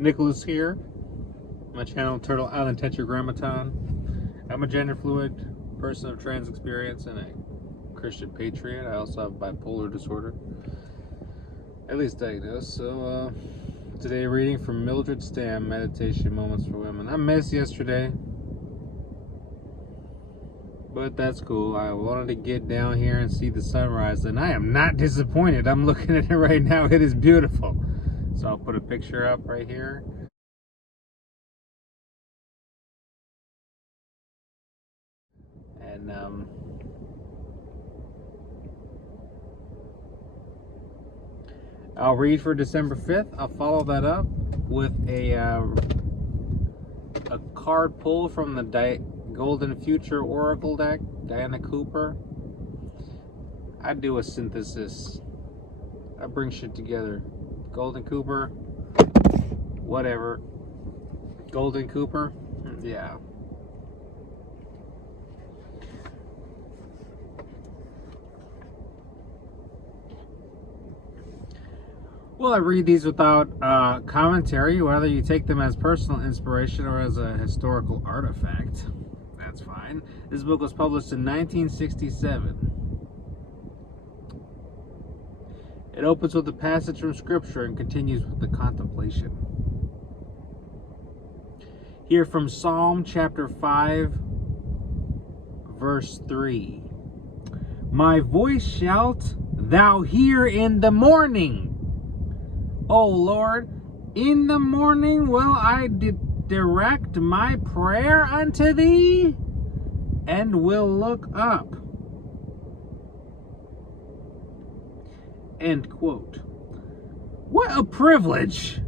Nicholas here. My channel, Turtle Island Tetragrammaton. I'm a gender fluid person of trans experience and a Christian patriot. I also have bipolar disorder, at least diagnosed. So today, reading from Mildred Stamm, Meditation Moments for Women. I missed yesterday, but that's cool. I wanted to get down here and see the sunrise, and I am not disappointed. I'm looking at it right now. It is beautiful. So I'll put a picture up right here. And I'll read for December 5th. I'll follow that up with a card pull from the Golden Future Oracle deck, Diana Cooper. I do a synthesis. I bring shit together. Golden Cooper, whatever. Golden Cooper, yeah. Well, I read these without commentary, whether you take them as personal inspiration or as a historical artifact. That's fine. This book was published in 1967. It opens with a passage from Scripture and continues with the contemplation. Here from Psalm chapter 5, verse 3. My voice shalt thou hear in the morning. O Lord, in the morning will I direct my prayer unto thee, and will look up. End quote. What a privilege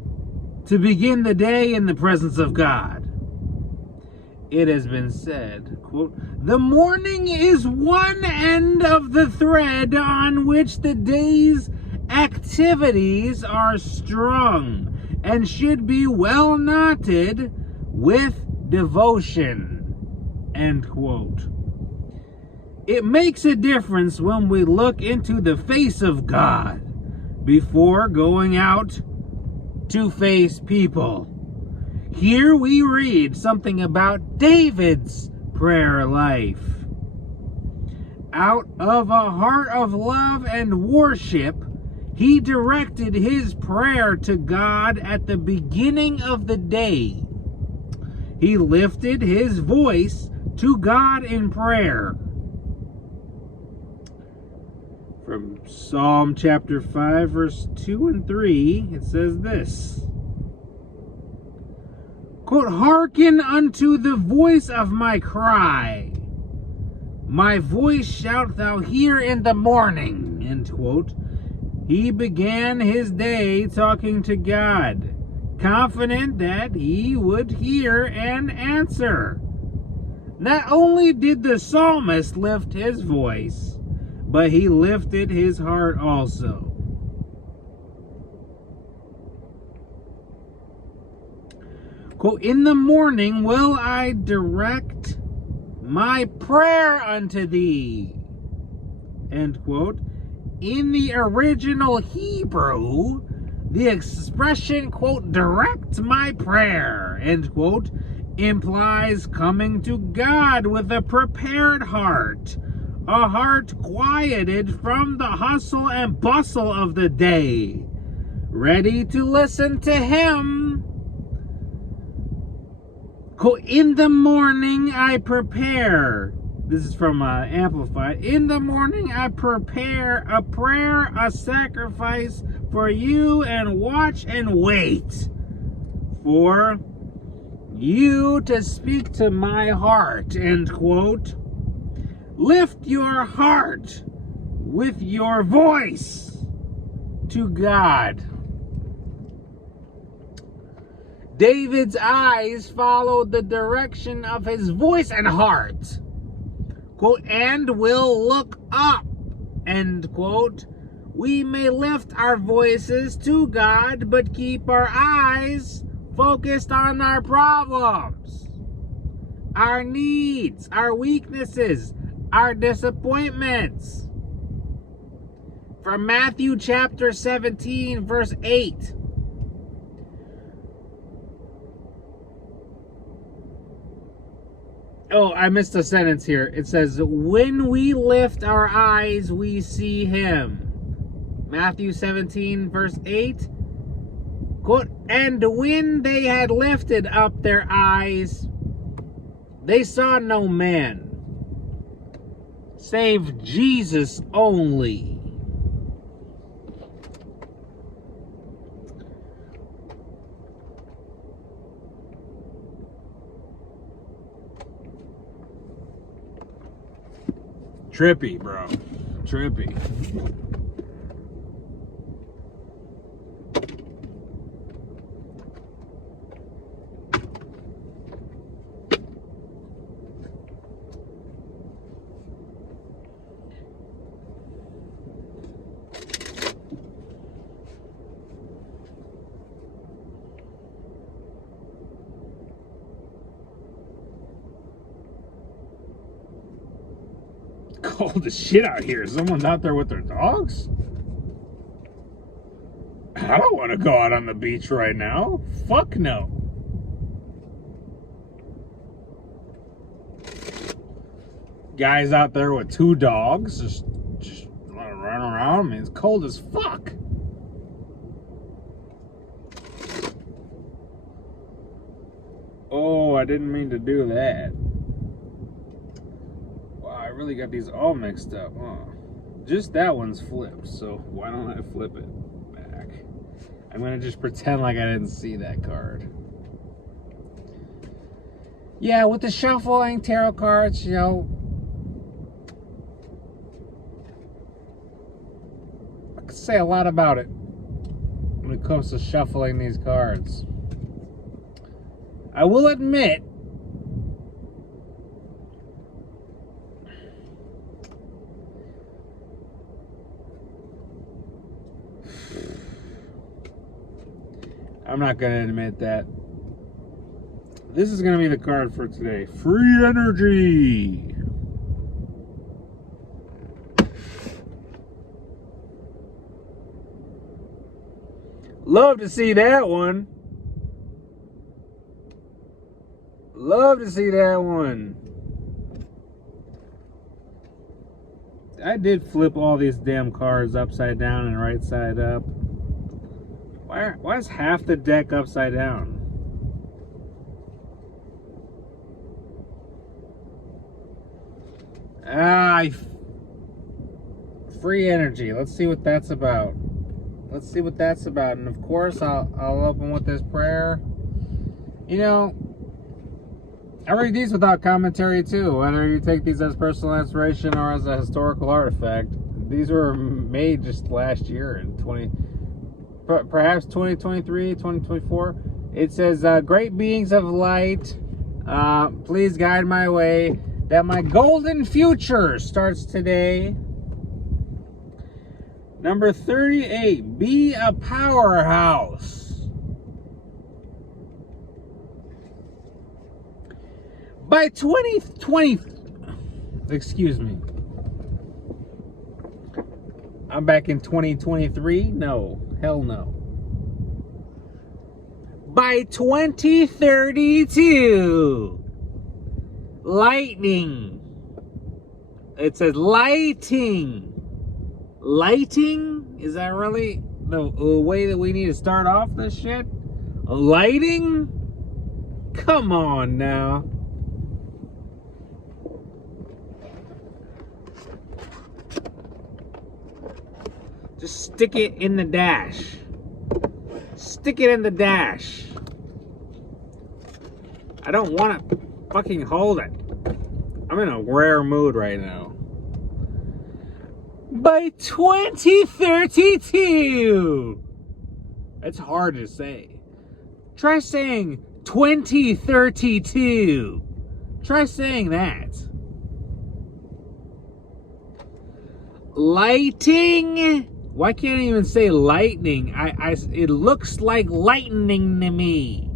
to begin the day in the presence of God. It has been said, quote, the morning is one end of the thread on which the day's activities are strung and should be well knotted with devotion. End quote. It makes a difference when we look into the face of God before going out to face people. Here we read something about David's prayer life. Out of a heart of love and worship, he directed his prayer to God at the beginning of the day. He lifted his voice to God in prayer. From Psalm chapter 5, verse 2 and 3, it says this. Quote, hearken unto the voice of my cry. My voice shalt thou hear in the morning. End quote. He began his day talking to God, confident that he would hear and answer. Not only did the psalmist lift his voice, but he lifted his heart also. Quote, in the morning will I direct my prayer unto thee. End quote. In the original Hebrew, the expression, quote, direct my prayer, end quote, implies coming to God with a prepared heart, a heart quieted from the hustle and bustle of the day, ready to listen to Him. Quote, in the morning I prepare. This is from Amplified. In the morning I prepare a prayer, a sacrifice for you, and watch and wait for you to speak to my heart. End quote. Lift your heart with your voice to God. David's eyes followed the direction of his voice and heart. Quote, and will look up, end quote. We may lift our voices to God, but keep our eyes focused on our problems, our needs, our weaknesses, our disappointments. From Matthew chapter 17, verse 8. Oh, I missed a sentence here. It says, when we lift our eyes, we see him. Matthew 17, verse 8. Quote, and when they had lifted up their eyes, they saw no man, save Jesus only. Trippy, bro. Trippy. Cold as shit out here. Someone's out there with their dogs? I don't want to go out on the beach right now. Fuck no. Guys out there with 2 dogs just running around. I mean, it's cold as fuck. Oh, I didn't mean to do that. I really got these all mixed up, huh? Just that one's flipped, so why don't I flip it back? I'm gonna just pretend like I didn't see that card. Yeah, with the shuffling tarot cards, you know, I could say a lot about it when it comes to shuffling these cards. I will admit, I'm not going to admit that. This is going to be the card for today. Free energy. Love to see that one. Love to see that one. I did flip all these damn cards upside down and right side up. Why is half the deck upside down? Free energy. Let's see what that's about. Let's see what that's about. And of course, I'll open with this prayer. You know, I read these without commentary too. Whether you take these as personal inspiration or as a historical artifact, these were made just last year in perhaps 2023, 2024. It says, great beings of light, please guide my way, that my golden future starts today. Number 38, be a powerhouse. By 2020, excuse me. I'm back in 2023? No, hell no. By 2032, lightning. It says lighting. Lighting? Is that really the way that we need to start off this shit? Lighting? Come on now. Just stick it in the dash. Stick it in the dash. I don't want to fucking hold it. I'm in a rare mood right now. By 2032. It's hard to say. Try saying 2032. Try saying that. Lighting. Why can't I even say lightning? It looks like lightning to me.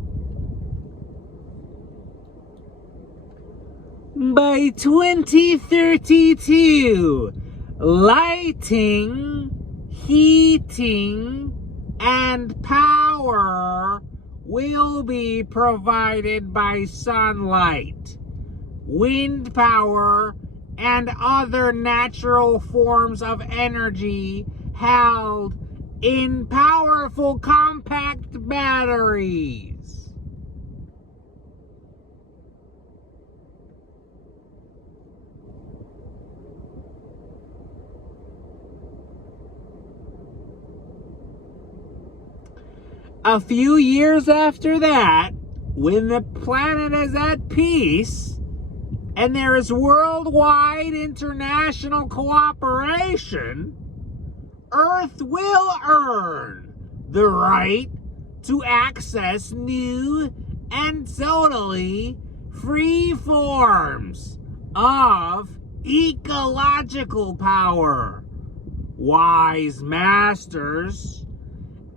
By 2032, lighting, heating, and power will be provided by sunlight. wind power, and other natural forms of energy held in powerful compact batteries. A few years after that, when the planet is at peace and there is worldwide international cooperation, Earth will earn the right to access new and totally free forms of ecological power. Wise masters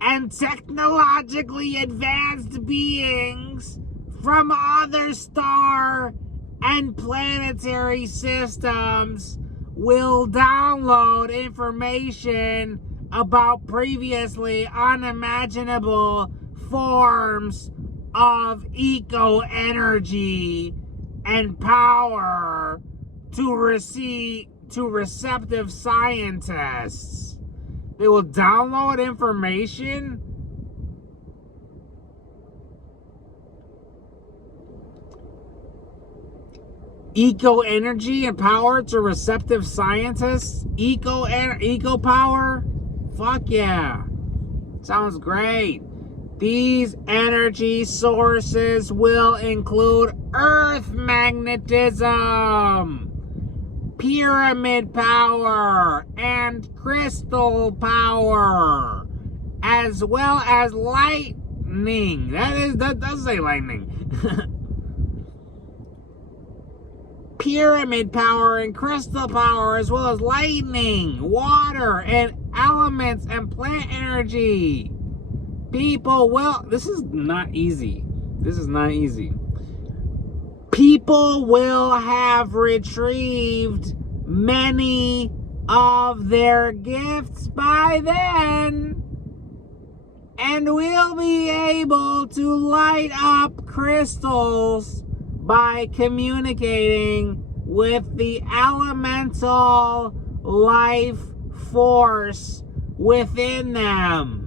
and technologically advanced beings from other star and planetary systems will download information about previously unimaginable forms of eco-energy and power to receptive scientists. They will download information. Eco-energy and power to receptive scientists. Eco-power. Fuck yeah. Sounds great. These energy sources will include earth magnetism, pyramid power, and crystal power, as well as lightning. That does say lightning. Pyramid power and crystal power, as well as lightning, water, and elements and plant energy. People will... This is not easy. People will have retrieved many of their gifts by then, and will be able to light up crystals by communicating with the elemental life force within them.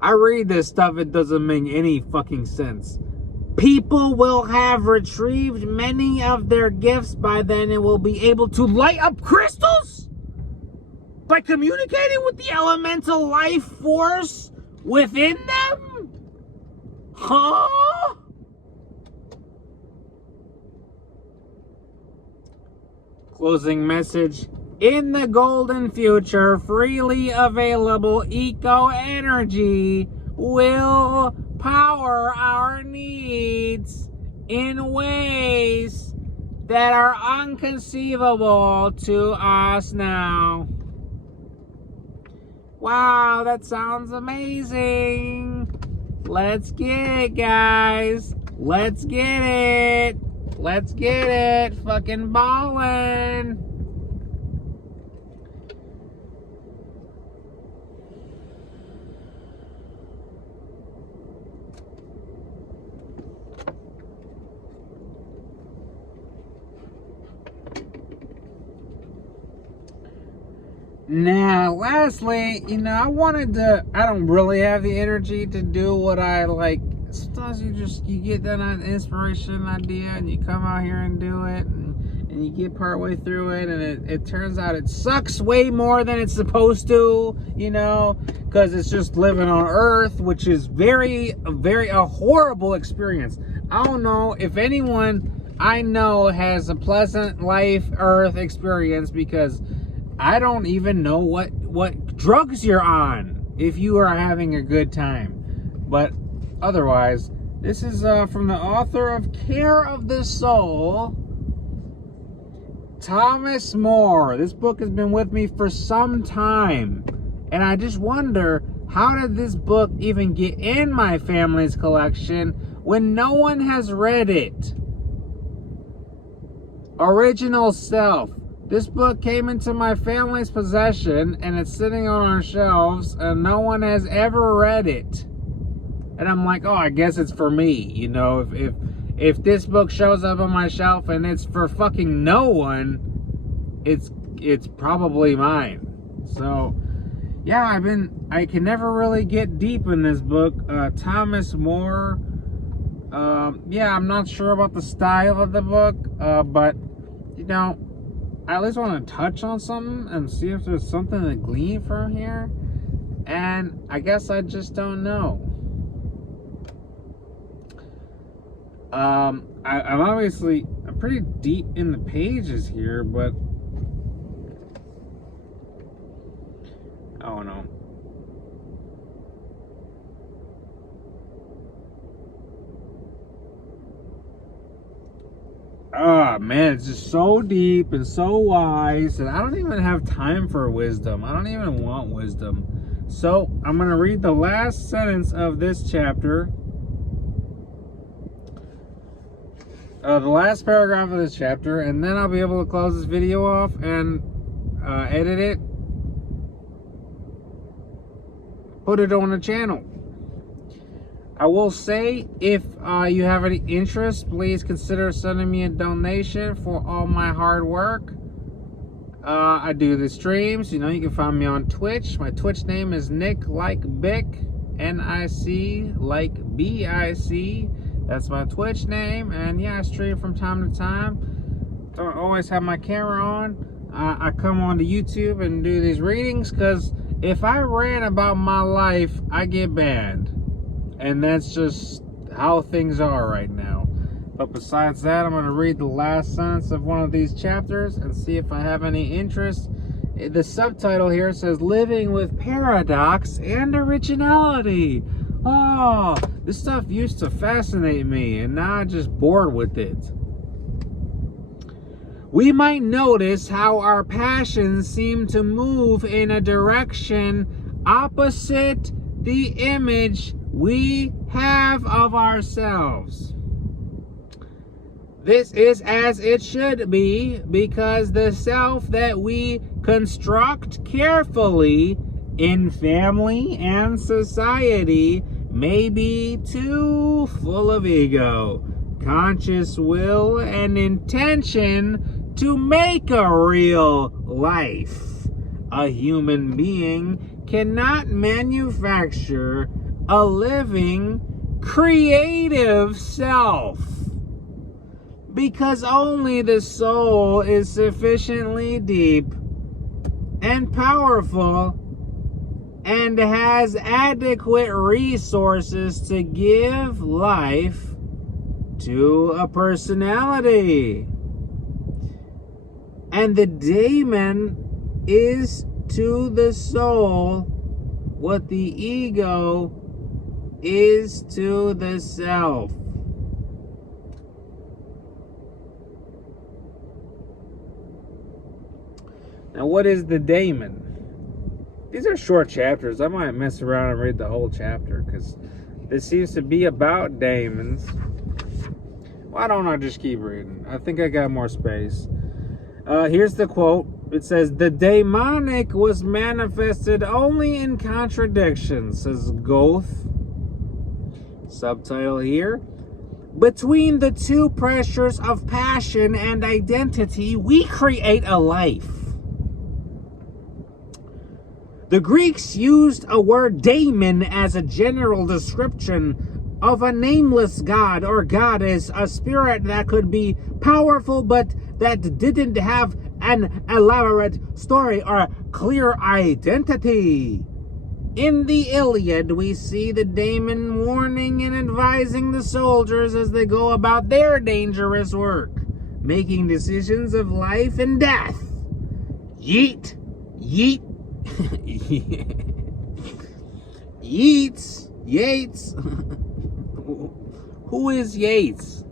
I read this stuff, it doesn't make any fucking sense. People will have retrieved many of their gifts by then and will be able to light up crystals by communicating with the elemental life force within them? Huh? Closing message. In the golden future, freely available eco-energy will power our needs in ways that are unconceivable to us now. Wow, that sounds amazing. Let's get it, guys. Let's get it. Fucking ballin'. Now, lastly, I don't really have the energy to do what I like. Sometimes you get that inspiration idea and you come out here and do it, and you get partway through it, and it turns out it sucks way more than it's supposed to, because it's just living on Earth, which is a horrible experience. I don't know if anyone I know has a pleasant life Earth experience, because I don't even know what drugs you're on if you are having a good time. But otherwise, this is from the author of Care of the Soul, Thomas More. This book has been with me for some time, and I just wonder, how did this book even get in my family's collection when no one has read it? Original Self. This book came into my family's possession, and it's sitting on our shelves, and no one has ever read it. And I'm like, oh, I guess it's for me. You know, if this book shows up on my shelf and it's for fucking no one, it's probably mine. So yeah, I can never really get deep in this book. Thomas More, yeah, I'm not sure about the style of the book, but you know, I at least want to touch on something and see if there's something to glean from here. And I guess I just don't know. I'm pretty deep in the pages here, but I don't know. Oh man, it's just so deep and so wise, and I don't even have time for wisdom. I don't even want wisdom. So I'm going to read the last sentence of this chapter. The last paragraph of this chapter, and then I'll be able to close this video off and edit it, put it on the channel. I will say, if you have any interest, please consider sending me a donation for all my hard work. I do the streams. You know, you can find me on Twitch. My Twitch name is Nick Like Bic, N-I-C like B-I-C. That's my Twitch name. And yeah, I stream from time to time. Don't always have my camera on. I come on to YouTube and do these readings, because if I rant about my life, I get banned. And that's just how things are right now. But besides that, I'm going to read the last sentence of one of these chapters and see if I have any interest. The subtitle here says, Living with Paradox and Originality. Oh, this stuff used to fascinate me, and now I'm just bored with it. We might notice how our passions seem to move in a direction opposite the image we have of ourselves. This is as it should be, because the self that we construct carefully in family and society may be too full of ego, conscious will, and intention to make a real life. A human being cannot manufacture a living, creative self, because only the soul is sufficiently deep and powerful and has adequate resources to give life to a personality. And the daemon is to the soul what the ego is to the self. Now, what is the daemon? These are short chapters. I might mess around and read the whole chapter, because this seems to be about daemons. Why don't I just keep reading? I think I got more space. Here's the quote. It says, "The daemonic was manifested only in contradiction," says Goethe. Subtitle here: "Between the two pressures of passion and identity, we create a life." The Greeks used a word daemon as a general description of a nameless god or goddess, a spirit that could be powerful but that didn't have an elaborate story or clear identity. In the Iliad, we see the daemon warning and advising the soldiers as they go about their dangerous work, making decisions of life and death. Yeet, yeet, Yates. Who is Yates?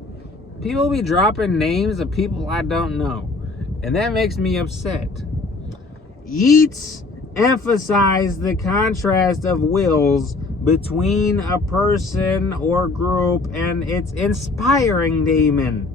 People be dropping names of people I don't know, and that makes me upset. Yeats emphasized the contrast of wills between a person or group and its inspiring daemon,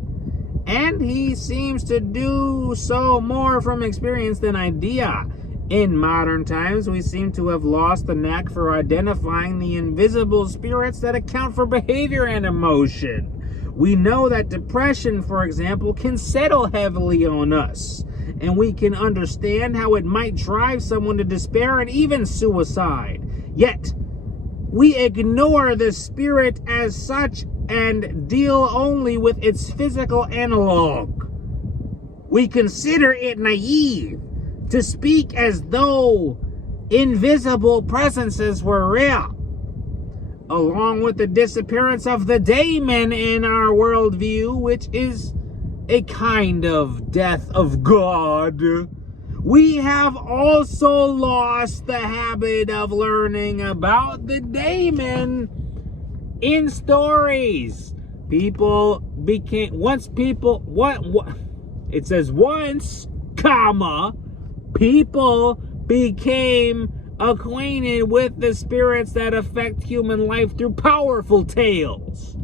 and he seems to do so more from experience than idea. In modern times, we seem to have lost the knack for identifying the invisible spirits that account for behavior and emotion. We know that depression, for example, can settle heavily on us, and we can understand how it might drive someone to despair and even suicide. Yet, we ignore the spirit as such and deal only with its physical analog. We consider it naive to speak as though invisible presences were real. Along with the disappearance of the daemon in our worldview, which is a kind of death of God, we have also lost the habit of learning about the daemon in stories. People became, once people, what it says once, comma, people became acquainted with the spirits that affect human life through powerful tales.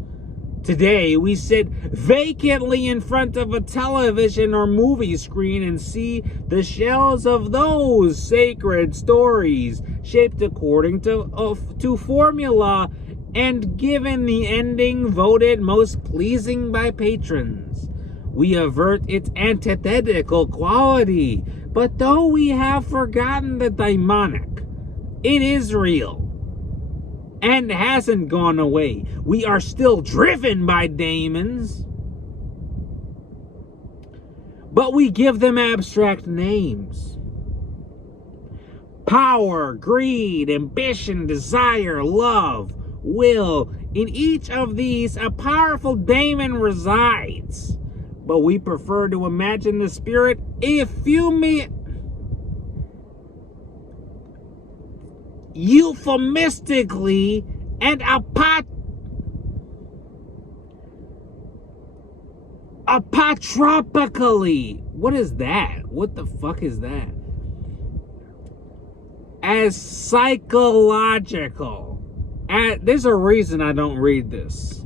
Today, we sit vacantly in front of a television or movie screen and see the shells of those sacred stories shaped according to formula and given the ending voted most pleasing by patrons. We avert its antithetical quality, but though we have forgotten the demonic, it is real and hasn't gone away. We are still driven by demons, but we give them abstract names. Power, greed, ambition, desire, love, will. In each of these, a powerful daemon resides, but we prefer to imagine the spirit euphemistically and apotropically. What is that? What the fuck is that? As psychological. There's a reason I don't read this.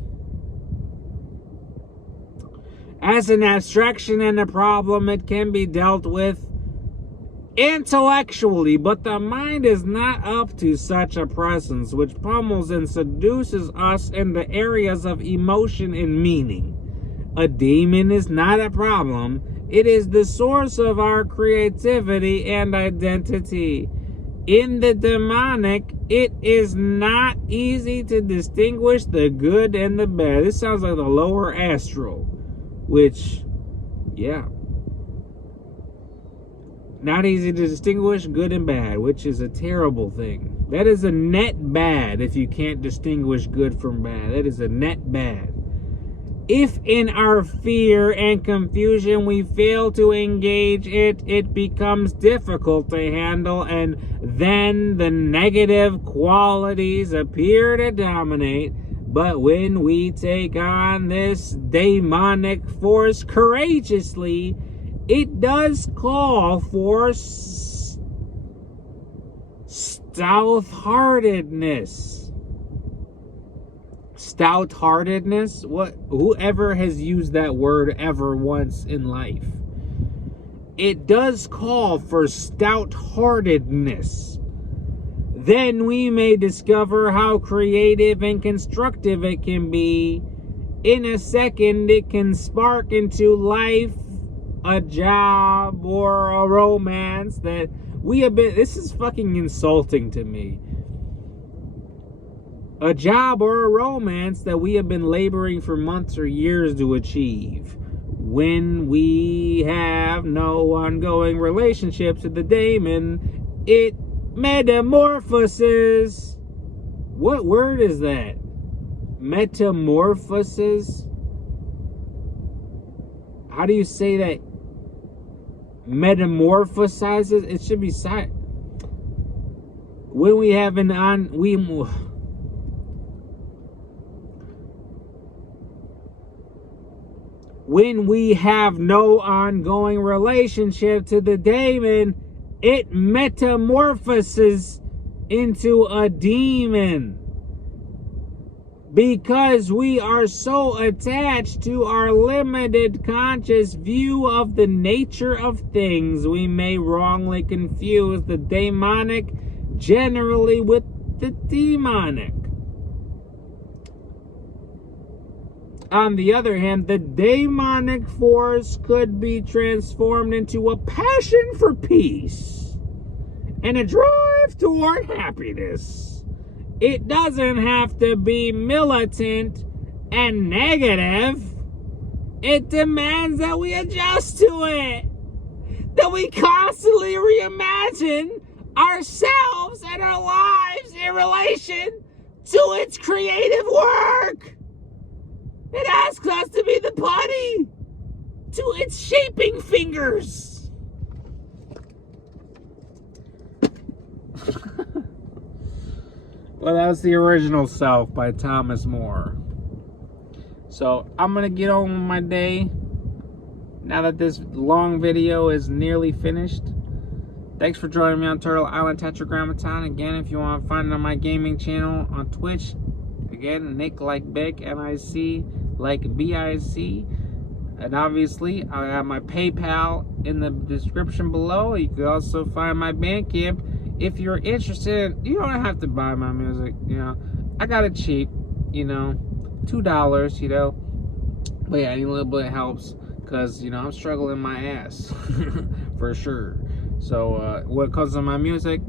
As an abstraction and a problem, it can be dealt with intellectually, but the mind is not up to such a presence, which pummels and seduces us in the areas of emotion and meaning. A demon is not a problem. It is the source of our creativity and identity. In the demonic, it is not easy to distinguish the good and the bad. This sounds like the lower astral, which, yeah. Not easy to distinguish good and bad, which is a terrible thing. That is a net bad if you can't distinguish good from bad. That is a net bad. If in our fear and confusion we fail to engage it, it becomes difficult to handle, and then the negative qualities appear to dominate. But when we take on this demonic force courageously, it does call for stout-heartedness. Stout-heartedness? What? Whoever has used that word ever once in life. It does call for stout-heartedness. Then we may discover how creative and constructive it can be. In a second, it can spark into life a job or a romance that we have been... This is fucking insulting to me. A job or a romance that we have been laboring for months or years to achieve. When we have no ongoing relationship to the daemon, it metamorphoses. What word is that? Metamorphoses? How do you say that? Metamorphosizes? It should be silent. When we have when we have no ongoing relationship to the daemon, it metamorphoses into a demon. Because we are so attached to our limited conscious view of the nature of things, we may wrongly confuse the demonic generally with the demonic. On the other hand, the demonic force could be transformed into a passion for peace and a drive toward happiness. It doesn't have to be militant and negative. It demands that we adjust to it, that we constantly reimagine ourselves and our lives in relation to its creative work. It asks us to be the putty to its shaping fingers. Well, that was the original Self by Thomas More. So I'm going to get on with my day now that this long video is nearly finished. Thanks for joining me on Turtle Island Tetragrammaton. Again, if you want to find it on my gaming channel on Twitch, again, Nick like Bic, N-I-C like B-I-C. And obviously, I have my PayPal in the description below. You can also find my Bandcamp. If you're interested, you don't have to buy my music, you know. I got it cheap, you know, $2, you know. But yeah, any little bit helps, because, you know, I'm struggling my ass, for sure. So, when it comes to my music,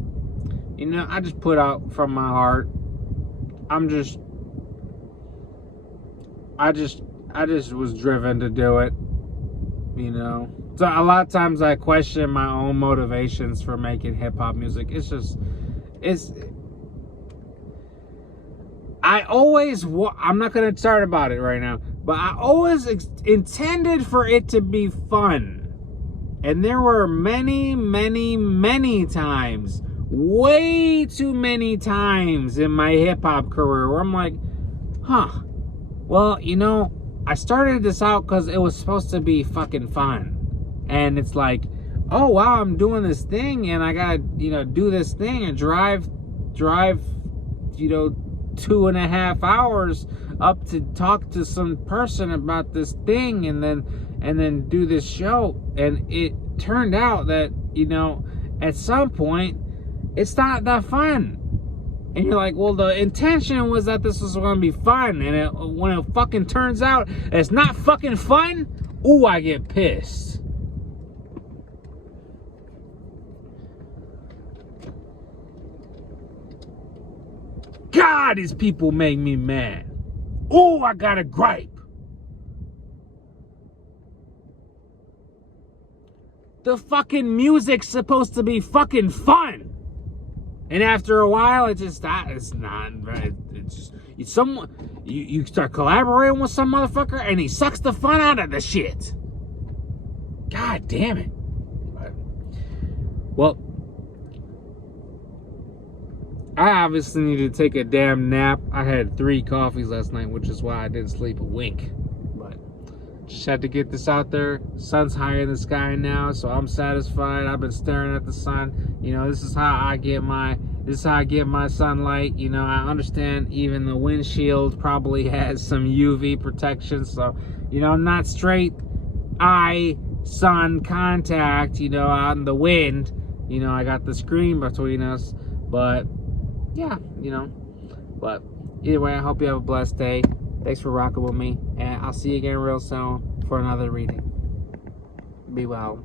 you know, I just put out from my heart. I just was driven to do it, you know. So a lot of times I question my own motivations for making hip-hop music. I'm not going to start about it right now, but I always intended for it to be fun. And there were many, many, many times, way too many times in my hip-hop career where I'm like, well, you know, I started this out because it was supposed to be fucking fun. And it's like, oh wow, I'm doing this thing and I gotta, you know, do this thing and drive, you know, 2.5 hours up to talk to some person about this thing and then do this show. And it turned out that, you know, at some point it's not that fun. And you're like, well, the intention was that this was going to be fun. And when it fucking turns out it's not fucking fun, ooh, I get pissed. God, these people make me mad. Ooh, I got a gripe. The fucking music's supposed to be fucking fun. And after a while, it's not, it's just, you start collaborating with some motherfucker and he sucks the fun out of the shit. God damn it. Well, I obviously need to take a damn nap. I had 3 coffees last night, which is why I didn't sleep a wink. But just had to get this out there. Sun's higher in the sky now, so I'm satisfied. I've been staring at the sun. You know, this is how I get my sunlight. You know, I understand even the windshield probably has some UV protection, so, you know, I'm not straight eye sun contact, you know, out in the wind. You know, I got the screen between us, but yeah, you know. But either way, I hope you have a blessed day. Thanks for rocking with me, and I'll see you again real soon for another reading. Be well.